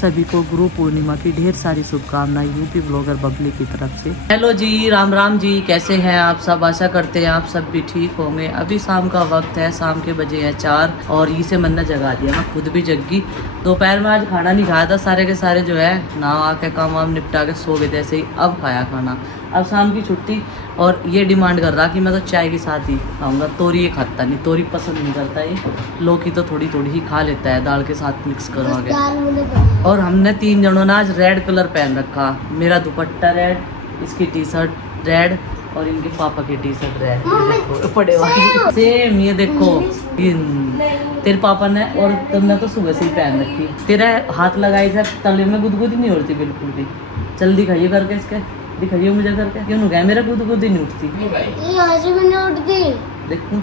सभी को गुरु पूर्णिमा की ढेर सारी शुभकामनाएं यूपी ब्लॉगर बबली की तरफ से। हेलो जी, राम राम जी, कैसे हैं आप सब? आशा करते हैं आप सब भी ठीक होंगे। अभी शाम का वक्त है, शाम के बजे हैं 4 और इसे मैंने जगा दिया, मैं खुद भी जगी। दोपहर में आज खाना नहीं खाया था, सारे के सारे जो है ना आके काम वाम निपटा के सो गए थे ऐसे ही। अब खाया खाना, अब शाम की छुट्टी और ये डिमांड कर रहा कि मैं तो चाय के साथ ही खाऊंगा। तोरी ये खाता नहीं, तोरी पसंद नहीं करता ये। लौकी तो थोड़ी थोड़ी ही खा लेता है दाल के साथ मिक्स करवा के। और हमने 3 जनों ने आज रेड कलर पहन रखा, मेरा दुपट्टा रेड, इसकी टी शर्ट रेड और इनके पापा की टी शर्ट रेड। देखो पड़े वाली सेम, ये देखो तेरे पापा ने और तुमने तो सुबह से ही पहन रखी। तेरा हाथ लगाई था तले में गुदगुदी नहीं होती बिल्कुल भी। चल दिखाइए करके इसके, दिखाइए मुझे करके। क्यों गया मेरा गुदगुदी नहीं उठती? देखो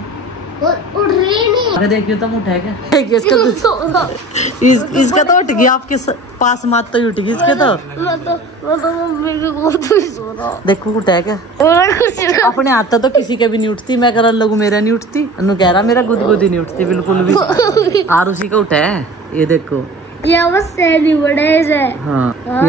उठ रही नहीं। अरे देखियो तुम उठा क्या इसका तो उठ गया, आपके पास मात तो उठ गई इसके तो। देखो उठा क्या अपने हाथ तो किसी के भी नहीं उठती। मैं कर लगू मेरा नहीं उठती, अनु कह रहा मेरा गुदगुदी नहीं उठती बिल्कुल भी। और उसी का उठा है, ये देखो ये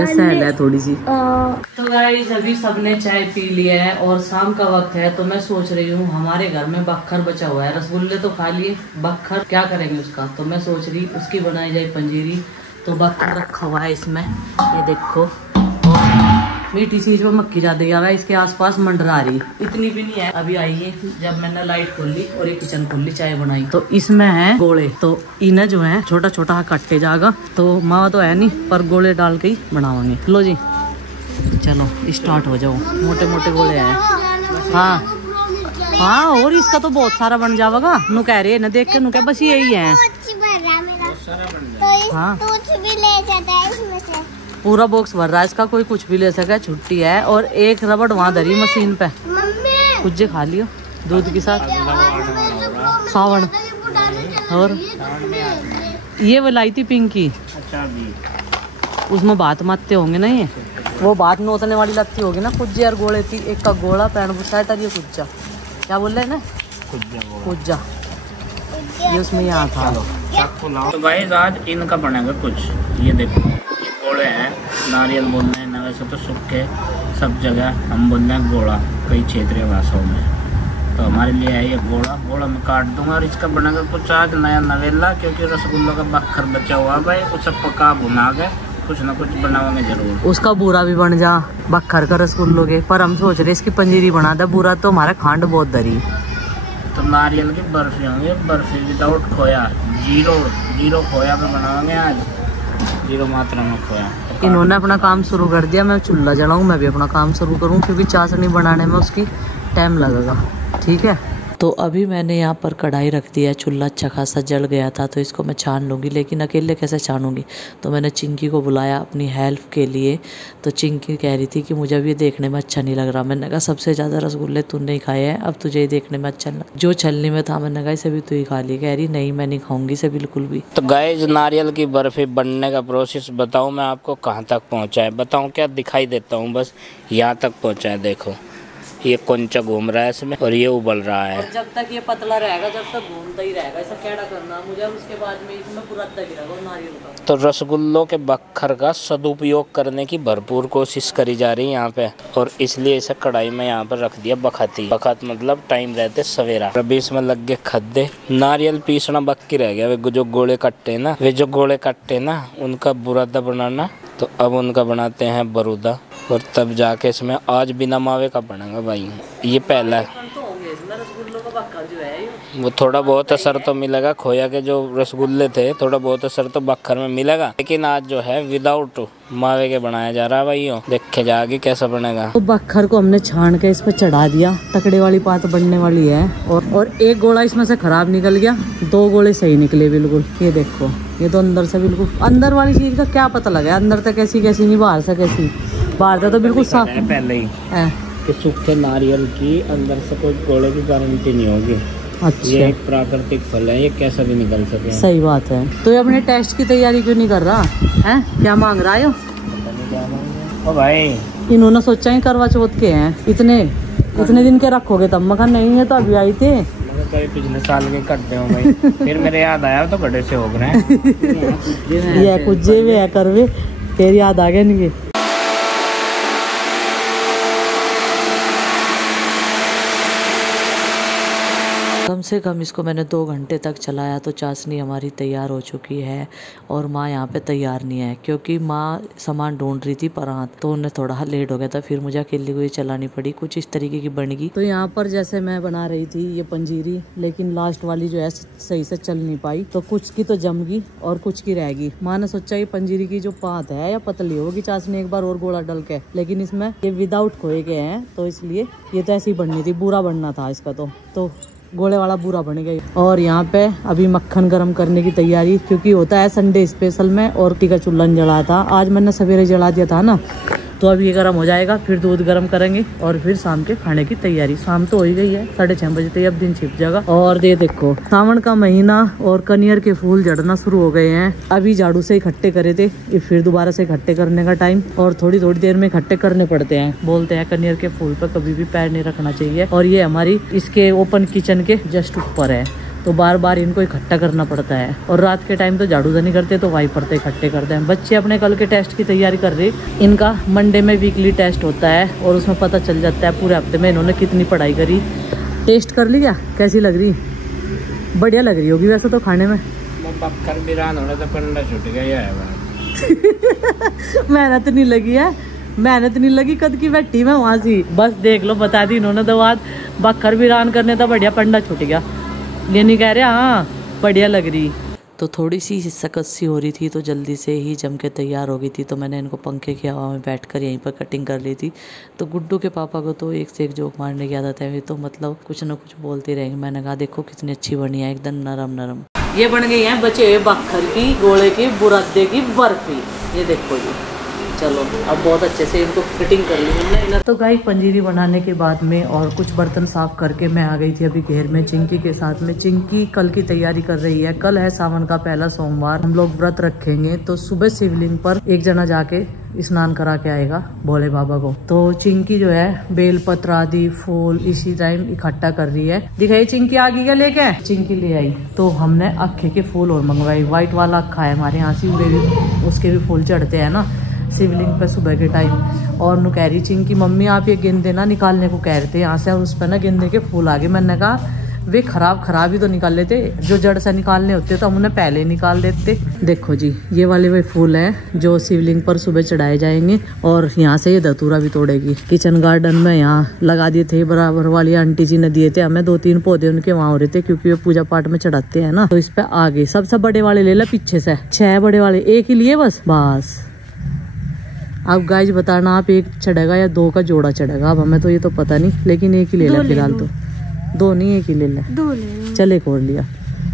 सैल है थोड़ी सी। तो गाइस अभी सबने चाय पी लिया है और शाम का वक्त है, तो मैं सोच रही हूँ हमारे घर में बक्खर बचा हुआ है। रसगुल्ले तो खा लिए, बक्खर क्या करेंगे उसका, तो मैं सोच रही उसकी बनाई जाए पंजीरी। तो बक्खर रखा हुआ है इसमें, ये देखो। मीठी चीज में मक्खी ज्यादा आ रहा है, इसके आसपास मंडरा रही। इतनी भी नहीं है, अभी आई है जब मैंने लाइट खोल ली और ये किचन खोल ली, चाय बनाई। तो इसमें है गोले, तो इन्हें जो है छोटा छोटा काटे जाएगा। तो मावा तो है नहीं, पर गोले डाल के ही बनावांगे। लो जी चलो स्टार्ट हो जाओ। मोटे मोटे गोले हैं। हाँ और इसका तो बहुत सारा बन जाएगा। नु कह रही है ना, देख के नु क्या बस यही है। हाँ पूरा बॉक्स भर रहा है इसका, कोई कुछ भी ले सके, छुट्टी है। और एक रबड़ वहाँ धरी मशीन पे, कुछ खा लियो दूध के साथ। सावन और ये वो लाई थी पिंकी, उसमें बात मारते होंगे ना, ये वो बात नोतने वाली लगती होगी ना। कुज्जे और गोले थी, एक का गोला पैन बुसाइट और ये कुज्जा, क्या बोल रहे हैं ना, कुज्जा ये उसमें यहाँ था। तो गाइस आज इनका बनेगा कुछ, ये देखो गोले हैं, नारियल बोलते हैं ना, वैसे तो सूखे सब जगह हम बोलते हैं गोला कई क्षेत्रीय भाषाओं में। तो हमारे लिए है ये गोला, गोला मैं काट दूंगा और इसका बनेगा कुछ आज नया नवेला, क्योंकि रसगुल्लों का बक्खर बचा हुआ भाई, कुछ पका भुना के कुछ ना कुछ बनाओगे जरूर। उसका बूरा भी बन जा बक्खर का रसगुल्लों के, पर हम सोच रहे इसकी पंजीरी बना दे। बूरा तो हमारा खांड बहुत दरी। तो नारियल की बर्फी होंगी, बर्फी विदाउट खोया, जीरो खोया पे बनाओगे आज, 0 मात्रा में खोया। इन्होंने अपना काम शुरू कर दिया, मैं चूल्हा जलाऊं, मैं भी अपना काम शुरू करूं, क्योंकि चाशनी बनाने में उसकी टाइम लगेगा। ठीक है, तो अभी मैंने यहाँ पर कढ़ाई रख दिया है, चूल्हा अच्छा खासा जल गया था, तो इसको मैं छान लूँगी। लेकिन अकेले कैसे छानूंगी, तो मैंने चिंकी को बुलाया अपनी हेल्प के लिए। तो चिंकी कह रही थी कि मुझे अब ये देखने में अच्छा नहीं लग रहा। मैंने कहा सबसे ज़्यादा रसगुल्ले तूने ही खाए हैं, अब तुझे ही देखने में अच्छा लग, जो छलनी में था मैंने कहा इसे भी तू ही खा ली। कह रही नहीं मैं नहीं खाऊंगी इसे बिल्कुल भी। तो गाइस नारियल की बर्फी बनने का प्रोसेस बताऊँ मैं आपको, कहाँ तक पहुँचा है बताऊँ, क्या दिखाई देता हूँ, बस यहाँ तक पहुँचा है। देखो ये कंचा घूम रहा है इसमें और ये उबल रहा है। और जब तक ये पतला रहेगा, जब तक घूमता ही रहेगा, ऐसा क्या करना मुझे। उसके बाद में इसमें पूरा गिरेगा नारियल का। तो रसगुल्लों के बक्खर का सदुपयोग करने की भरपूर कोशिश करी जा रही है यहाँ पे, और इसलिए इसे कढ़ाई में यहाँ पर रख दिया बखती। बखत मतलब टाइम रहते सवेरा। अभी इसमें लग गए खद्दे, नारियल पीसना बाकी रह गया। वे जो गोले कट्टे ना, उनका बुरादा बनाना, तो अब उनका बनाते हैं बरूदा, और तब जाके इसमें आज बिना मावे का बनेगा भाई। ये पहला है, वो थोड़ा बहुत असर तो मिलेगा, खोया के जो रसगुल्ले थे थोड़ा बहुत असर तो बक्खर में मिलेगा, लेकिन आज जो है विदाउट मावे के बनाया जा रहा है भाई। देखे जाके कैसा बनेगा। तो बक्खर को हमने छान के इस पर चढ़ा दिया, तकड़े वाली बात बनने वाली है। और एक गोला इसमें से खराब निकल गया, 2 गोले सही निकले बिल्कुल। ये देखो, ये तो अंदर से बिल्कुल, अंदर वाली चीज का क्या पता लगा, अंदर तक कैसी कैसी नहीं, बाहर से कैसी, बाहर से तो बिल्कुल साफ है पहले ही है। कि सूखे नारियल की अंदर से कोई गोले की गारंटी नहीं होगी। अच्छा, ये एक प्राकृतिक फल है, ये कैसा भी निकल सके। सही बात है। तो ये अपने टेस्ट की तैयारी क्यों नहीं कर रहा है? क्या मांग रहा है ओ भाई? इन्होंने सोचा ही करवा चौथ के हैं, इतने दिन के रखोगे तब। मकान नहीं है तो अभी आई थे। कभी पिछले साल के करते हो भाई। फिर मेरे याद आया तो गड्ढे से हो गए ये कुछ जे भी है करवे तेरी याद आ गया नहीं। कम से कम इसको मैंने 2 घंटे तक चलाया तो चाशनी हमारी तैयार हो चुकी है और माँ यहाँ पे तैयार नहीं है क्योंकि माँ सामान ढूंढ रही थी परात, तो उन्हें थोड़ा लेट हो गया था। फिर मुझे अकेले को ये चलानी पड़ी, कुछ इस तरीके की बन गई। तो यहाँ पर जैसे मैं बना रही थी ये पंजीरी, लेकिन लास्ट वाली जो है सही से चल नहीं पाई, तो कुछ की तो जम गई और कुछ की रह गई। माँ ने सोचा ये पंजीरी की जो पात है या पतली होगी चाशनी एक बार और गोला डल के, लेकिन इसमें ये विदाउट खोए गए हैं, तो इसलिए ये तो ऐसी बननी थी, बुरा बनना था इसका तो गोले वाला बुरा बन गया। और यहाँ पे अभी मक्खन गरम करने की तैयारी, क्योंकि होता है संडे स्पेशल में, और टी का चूल्हा जला था आज मैंने सवेरे जला दिया था ना, तो अब ये गर्म हो जाएगा, फिर दूध गर्म करेंगे और फिर शाम के खाने की तैयारी। शाम तो हो ही गई है, 6:30 बजे तक अब दिन छिप जाएगा। और ये देखो सावन का महीना और कनियर के फूल झड़ना शुरू हो गए हैं। अभी झाड़ू से इकट्ठे करे थे, फिर दोबारा से इकट्ठे करने का टाइम, और थोड़ी थोड़ी देर में इकट्ठे करने पड़ते हैं। बोलते हैं कनियर के फूल पर कभी भी पैर नहीं रखना चाहिए, और ये हमारी इसके ओपन किचन के जस्ट ऊपर है, तो बार बार इनको इकट्ठा करना पड़ता है। और रात के टाइम तो झाड़ू नहीं करते, तो वाइपर से इकट्ठे करते हैं। बच्चे अपने कल के टेस्ट की तैयारी कर रहे। इनका मंडे में वीकली टेस्ट होता है और उसमें पता चल जाता है पूरे हफ्ते में इन्होंने कितनी पढ़ाई करी। टेस्ट कर लिया, कैसी लग रही? बढ़िया लग रही होगी वैसे तो खाने में। मेहनत नहीं लगी है, मेहनत नहीं लगी, कद की बैठी में वहाँ से बस देख लो, बता दी इन्होंने तो बात। बक्कर भी रान करने तो बढ़िया पंडा छूट गया, ये नहीं कह रहे हाँ बढ़िया लग रही। तो थोड़ी सी सकत सी हो रही थी, तो जल्दी से ही जम के तैयार हो गई थी। तो मैंने इनको पंखे की हवा में बैठकर यहीं पर कटिंग कर ली थी। तो गुड्डू के पापा को तो एक से एक जोक मारने की आदत है, वे तो मतलब कुछ ना कुछ बोलते रहेंगे। मैंने कहा देखो कितनी अच्छी बनी है, एकदम नरम नरम। ये बन गई है बचे हुए बक्खर की, गोले की, बुरादे की बर्फी। ये देखो जी, चलो अब बहुत अच्छे से इनको फिटिंग कर ली हमने। तो गाइस पंजीरी बनाने के बाद में और कुछ बर्तन साफ करके मैं आ गई थी अभी घेर में चिंकी के साथ में। चिंकी कल की तैयारी कर रही है, कल है सावन का पहला सोमवार, हम लोग व्रत रखेंगे। तो सुबह शिवलिंग पर एक जना जाके स्नान करा के आएगा भोले बाबा को। तो चिंकी जो है बेलपत्र आदि फूल इसी टाइम इकट्ठा कर रही है। दिखाई चिंकी आ गई क्या लेके? चिंकी ले आई। तो हमने अक्खे के फूल और मंगवाई, व्हाइट वाला अक्खा है हमारे यहाँ से, उसके भी फूल चढ़ते हैं ना शिवलिंग पे सुबह के टाइम। और नु कह रही चिंकी मम्मी आप ये गेंदे ना निकालने को कह रहे थे यहाँ से, और उस पर ना गेंदे के फूल आ गए। मैंने कहा वे खराब ही तो निकाल लेते, जो जड़ से निकालने होते तो हम उन्हें पहले निकाल देते। देखो जी ये वाले वे फूल हैं जो शिवलिंग पर सुबह चढ़ाए जाएंगे। और यहाँ से ये धतूरा भी तोड़ेगी। किचन गार्डन में यहाँ लगा दिए थे, बराबर वाली आंटी जी ने दिए थे हमें, 2-3 पौधे उनके वहाँ हो रहे थे, क्योंकि वे पूजा पाठ में चढ़ाते हैं ना। तो इस पे आगे सबसे बड़े वाले ले ला, पीछे से 6 बड़े वाले, एक ही लिए बस। अब गाइस बताना आप एक चढ़ेगा या 2 का जोड़ा चढ़ेगा, अब हमें तो ये तो पता नहीं, लेकिन एक ही ले ला फिलहाल। तो 2 नहीं, एक ही ले ला, चल एक और लिया,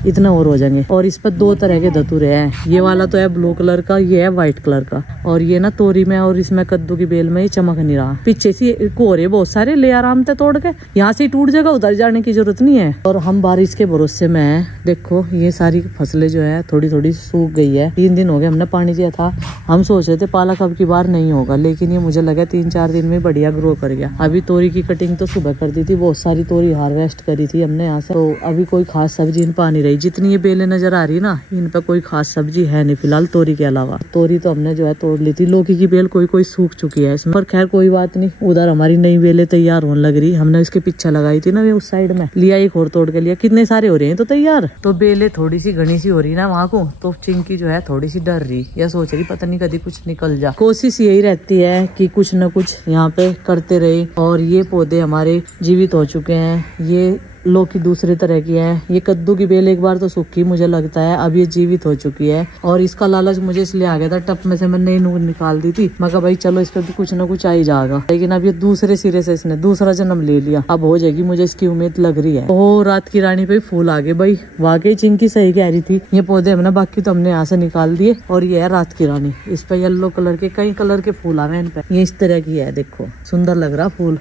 इतना और हो जाएंगे। और इस पर 2 तरह के धतूरे हैं, ये वाला तो है ब्लू कलर का, ये है व्हाइट कलर का। और ये ना तोरी में और इसमें कद्दू की बेल में ये चमक नहीं रहा। पीछे से कोरे बहुत सारे ले आराम से तोड़ के, यहाँ से टूट जाएगा, उधर जाने की जरूरत नहीं है। और हम बारिश के भरोसे में है। देखो ये सारी फसलें जो है थोड़ी थोड़ी सूख गई है। 3 दिन हो गए हमने पानी दिया था। हम सोच रहे थे पालक अब की बार नहीं होगा, लेकिन ये मुझे लगा 3-4 दिन में बढ़िया ग्रो कर गया। अभी तोरी की कटिंग तो सुबह कर दी थी, बहुत सारी तोरी हार्वेस्ट करी थी हमने यहाँ से। तो अभी कोई खास सब्जी इन पा नहीं रही, जितनी ये बेलें नजर आ रही ना इन पे कोई खास सब्जी है नहीं फिलहाल तोरी के अलावा। तोरी तो हमने जो है तोड़ ली थी। लौकी की बेल कोई सूख चुकी है इसमें, पर खैर कोई बात नहीं। उधर हमारी नई बेलें तैयार होने लग रही, हमने इसके पीछे लगाई थी ना वे उस साइड में, लिया एक और तोड़ के लिया। कितने सारे हो रहे हैं तो तैयार। तो बेलें थोड़ी सी घनी सी हो रही ना वहाँ को, तो चिंकी जो है थोड़ी सी डर रही या सोच रही पता नहीं कभी कुछ निकल जा। कोशिश यही रहती है कि कुछ न कुछ यहाँ पे करते रहे। और ये पौधे हमारे जीवित हो चुके हैं। ये लौकी दूसरे तरह की है। ये कद्दू की बेल एक बार तो सूखी मुझे लगता है, अब ये जीवित हो चुकी है। और इसका लालच मुझे इसलिए आ गया था, टप में से मैंने निकाल दी थी। मैं कहा भाई चलो इस पे भी कुछ ना कुछ आ ही जाएगा। लेकिन अब ये दूसरे सिरे से इसने दूसरा जन्म ले लिया, अब हो जाएगी, मुझे इसकी उम्मीद लग रही है। ओ रात की रानी पे फूल आ गए भाई, वाकई चिंकी सही कह रही थी। ये पौधे हमने बाकी तो हमने यहाँ से निकाल दिए। और ये है रात की रानी, इस पे येलो कलर के कई कलर के फूल आ गए इन पे। ये इस तरह की है, देखो सुंदर लग रहा फूल।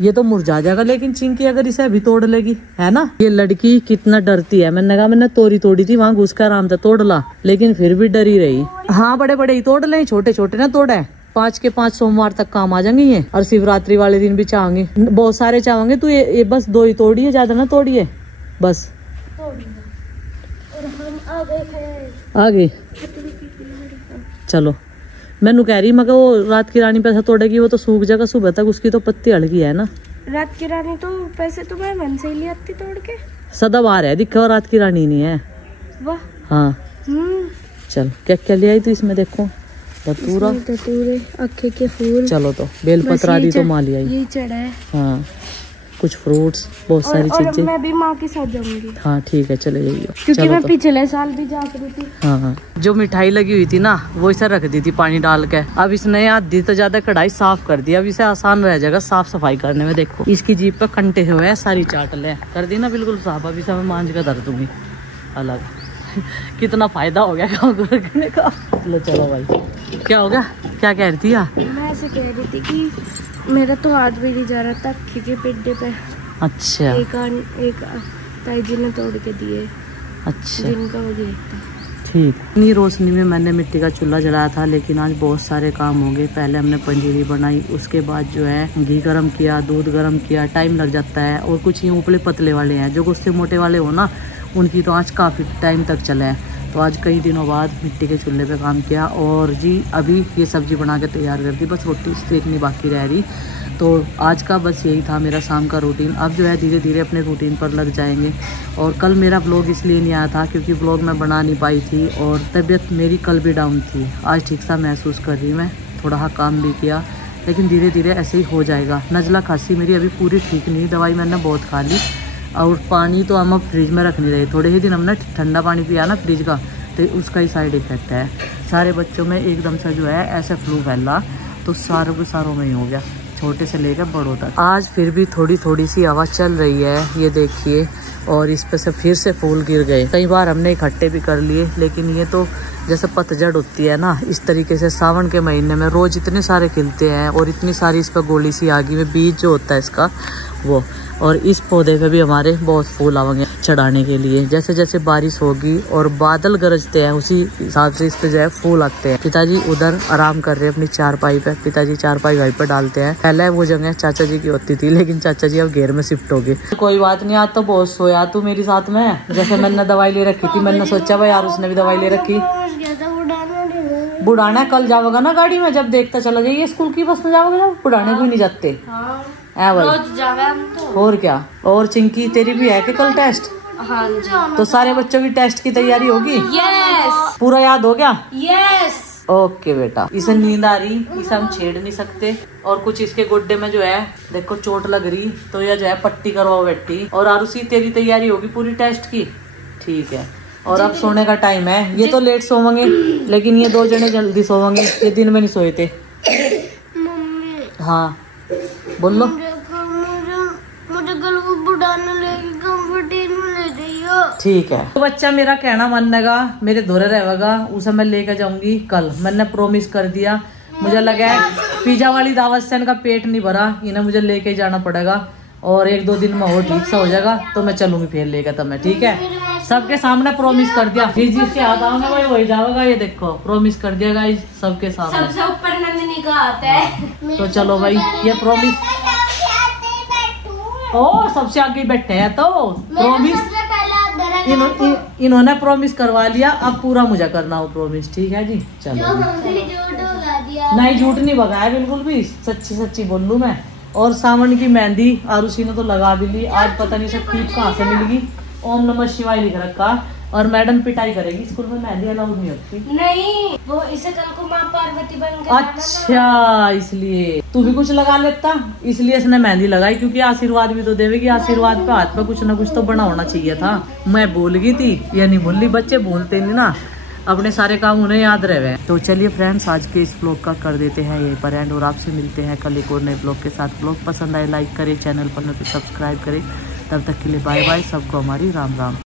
ये तो मुरझा जाएगा, लेकिन चिंकी अगर इसे अभी तोड़ लेगी है ना। ये लड़की कितना डरती है। मैंने कहा मैंने तोरी तोड़ी थी वहां घुसकर आराम से तोड़ ला, लेकिन फिर भी डरी रही। हाँ बड़े बड़े ही तोड़ ले, छोटे छोटे ना तोड़े। 5 के 5 सोमवार तक काम आ जाएंगे ये। और शिवरात्रि वाले दिन भी चाहेंगे, बहुत सारे चाहेंगे। तू ये बस 2 ही तोड़िए, ज्यादा ना तोड़िए। बस और हम आ गए आगे। चलो मैनू कह रही मगर वो रात की रानी पैसा तोड़ेगी, वो तो सूख जाएगा सुबह तक, उसकी तो पत्ती हल्की है ना। रात की रानी तो पैसे तो मैं मन से ही ले आती तोड़ के। सदाबहार है दिखा, और रात की रानी नहीं है। वाह। हाँ चल क्या क्या ले आई तू इसमें? देखो धतूरा, अक्खे के फूल। चलो तो बेलपत्र आदि तो माँ ले आई। ये चढ़ा है। हाँ कुछ फ्रूट्स, बहुत सारी चीजें। मैं भी माँ के साथ जाऊंगी। हाँ ठीक है चले जाइए, क्योंकि मैं पिछले साल भी जा रही थी। हाँ जो मिठाई लगी हुई थी ना वो इसे रख दी थी पानी डाल के। अब इसने आधी तो ज्यादा कढ़ाई साफ कर दी, अब इसे आसान रह जाएगा साफ सफाई करने में। देखो इसकी जीप पे कंटे हुए हैं, सारी चाटले कर दी ना बिल्कुल साफ। अभी से मैं मांझ कर धर दूंगी अलग। कितना फायदा हो गया काम करने का। चलो भाई क्या हो गया, क्या कह रही थी यार? मैं ऐसे कह रही थी कि मेरा तो हाथ भी नहीं जा रहा था अक्खे के पेड़े पे। अच्छा एक ताई जी ने तोड़ के दिए। अच्छा जिनका वो था। ठीक। इतनी रोशनी में मैंने मिट्टी का चूल्हा जलाया था, लेकिन आज बहुत सारे काम हो गए। पहले हमने पंजीरी बनाई, उसके बाद जो है घी गरम किया, दूध गरम किया, टाइम लग जाता है। और कुछ ये उपले पतले वाले हैं, जो गुस्से मोटे वाले हो ना उनकी तो आज काफ़ी टाइम तक चले हैं। तो आज कई दिनों बाद मिट्टी के चूल्हे पे काम किया। और जी अभी ये सब्जी बना के तैयार कर दी, बस रोटी सेकनी बाकी रह रही। तो आज का बस यही था मेरा शाम का रूटीन। अब जो है धीरे धीरे अपने रूटीन पर लग जाएंगे। और कल मेरा व्लॉग इसलिए नहीं आया था क्योंकि व्लॉग मैं बना नहीं पाई थी और तबीयत मेरी कल भी डाउन थी। आज ठीक सा महसूस कर रही मैं, थोड़ा सा काम भी किया, लेकिन धीरे धीरे ऐसे ही हो जाएगा। नज़ला खांसी मेरी अभी पूरी ठीक नहीं, दवाई मैंने बहुत खा ली। और पानी तो हम अब फ्रिज में रख नहीं रहे, थोड़े ही दिन हमने ठंडा पानी पिया ना फ्रिज का, तो उसका ही साइड इफेक्ट है। सारे बच्चों में एकदम से जो है ऐसे फ्लू फैला, तो सारों के सारों में ही हो गया, छोटे से लेकर बड़ों तक। आज फिर भी थोड़ी थोड़ी सी हवा चल रही है, ये देखिए। और इस पे से फिर से फूल गिर गए। कई बार हमने इकट्ठे भी कर लिए, लेकिन ये तो जैसे पतझड़ होती है ना, इस तरीके से सावन के महीने में रोज इतने सारे खिलते हैं। और इतनी सारी इस पर गोली सी आ गई में बीज जो होता है इसका वो। और इस पौधे पे भी हमारे बहुत फूल आवेंगे चढ़ाने के लिए। जैसे जैसे बारिश होगी और बादल गरजते हैं, उसी हिसाब से इस पे जो है फूल आते हैं। पिताजी उधर आराम कर रहे हैं अपनी चारपाई पे। पिताजी चारपाई भाई पे डालते हैं। पहले वो जगह चाचा जी की होती थी, लेकिन चाचा जी अब घेर में शिफ्ट हो गए। कोई बात नहीं, आज तो बहुत सोया तू मेरे साथ में। जैसे मैंने दवाई ले रखी थी, मैंने सोचा भाई यार उसने भी दवाई ले रखी। बुढ़ाना कल जाओगा ना गाड़ी में, जब देखता चला जाइए स्कूल की बस में जाओगे, जब बुढ़ाने भी नहीं जाते है भाई। और क्या। और चिंकी तेरी भी है कि कल टेस्ट? हाँ जी। तो सारे बच्चों की टेस्ट की तैयारी होगी? यस। पूरा याद हो गया? यस। ओके बेटा। इसे नींद आ रही, इसे हम छेड़ नहीं सकते। और कुछ इसके गुड्डे में जो है देखो चोट लग रही, तो यह जो है पट्टी करवाओ बेटी। और आरुषि तेरी तैयारी होगी पूरी टेस्ट की? ठीक है। और अब सोने का टाइम है। ये तो लेट सोवेंगे, लेकिन ये दो जने जल्दी सोवेंगे, ये दिन में नहीं सोए थे। हाँ बोलो। मुझे कल वो बुढ़ाने लेके कंफर्टेन में ले जाइयो। ठीक है। तो बच्चा मेरा कहना मानेगा, मेरे धोरे रहेगा, उसे मैं लेकर जाऊंगी कल। मैंने प्रोमिस कर दिया। मुझे लगा है पिज्जा वाली दावत से इनका पेट नहीं भरा, इन्हें मुझे लेके जाना पड़ेगा। और एक दो दिन में और ठीक सा हो जाएगा तो मैं चलूंगी फिर लेकर। तब मैं ठीक है, सबके सामने प्रोमिस कर दिया। फिर जिसके हाथ आऊंगा भाई वही जाओगा। ये देखो प्रोमिस कर दिया गाइस सबके सामने। सबसे ऊपर नंदिनी का आता है। तो चलो भाई ये प्रोमिस। ओ सबसे आगे बैठे हैं तो प्रोमिस इन्होंने प्रोमिस करवा लिया, अब पूरा मुझे करना हो प्रोमिस। ठीक है जी चलो। नहीं झूठ नहीं भगाया बिल्कुल भी, सच्ची सच्ची बोल लूं मैं। और सावन की मेहंदी आरुषि ने तो लगा भी ली। आज पता नहीं सब टीप कहाँ से मिलेगी। ओम नमः शिवाय लिख रखा। और मैडम पिटाई करेगी, स्कूल में मेहंदी अलाउड नहीं होती। नहीं वो इसे कल को माँ पार्वती बन के। अच्छा इसलिए तू भी कुछ लगा लेता, इसलिए इसने मेहंदी लगाई। क्योंकि आशीर्वाद भी तो देवेगी, आशीर्वाद पे हाथ पे कुछ ना कुछ तो बना होना चाहिए था। मैं भूल गई थी या नहीं भूल ली, बच्चे भूलते नहीं ना, अपने सारे काम उन्हें याद रहे। तो चलिए फ्रेंड्स आज के इस ब्लॉग का कर देते हैं यहीं पर एंड। और आपसे मिलते हैं कल एक और नए ब्लॉग के साथ। ब्लॉग पसंद आए लाइक करें, चैनल पर न तो सब्सक्राइब करें। तब तक के लिए बाय बाय, सबको हमारी राम राम।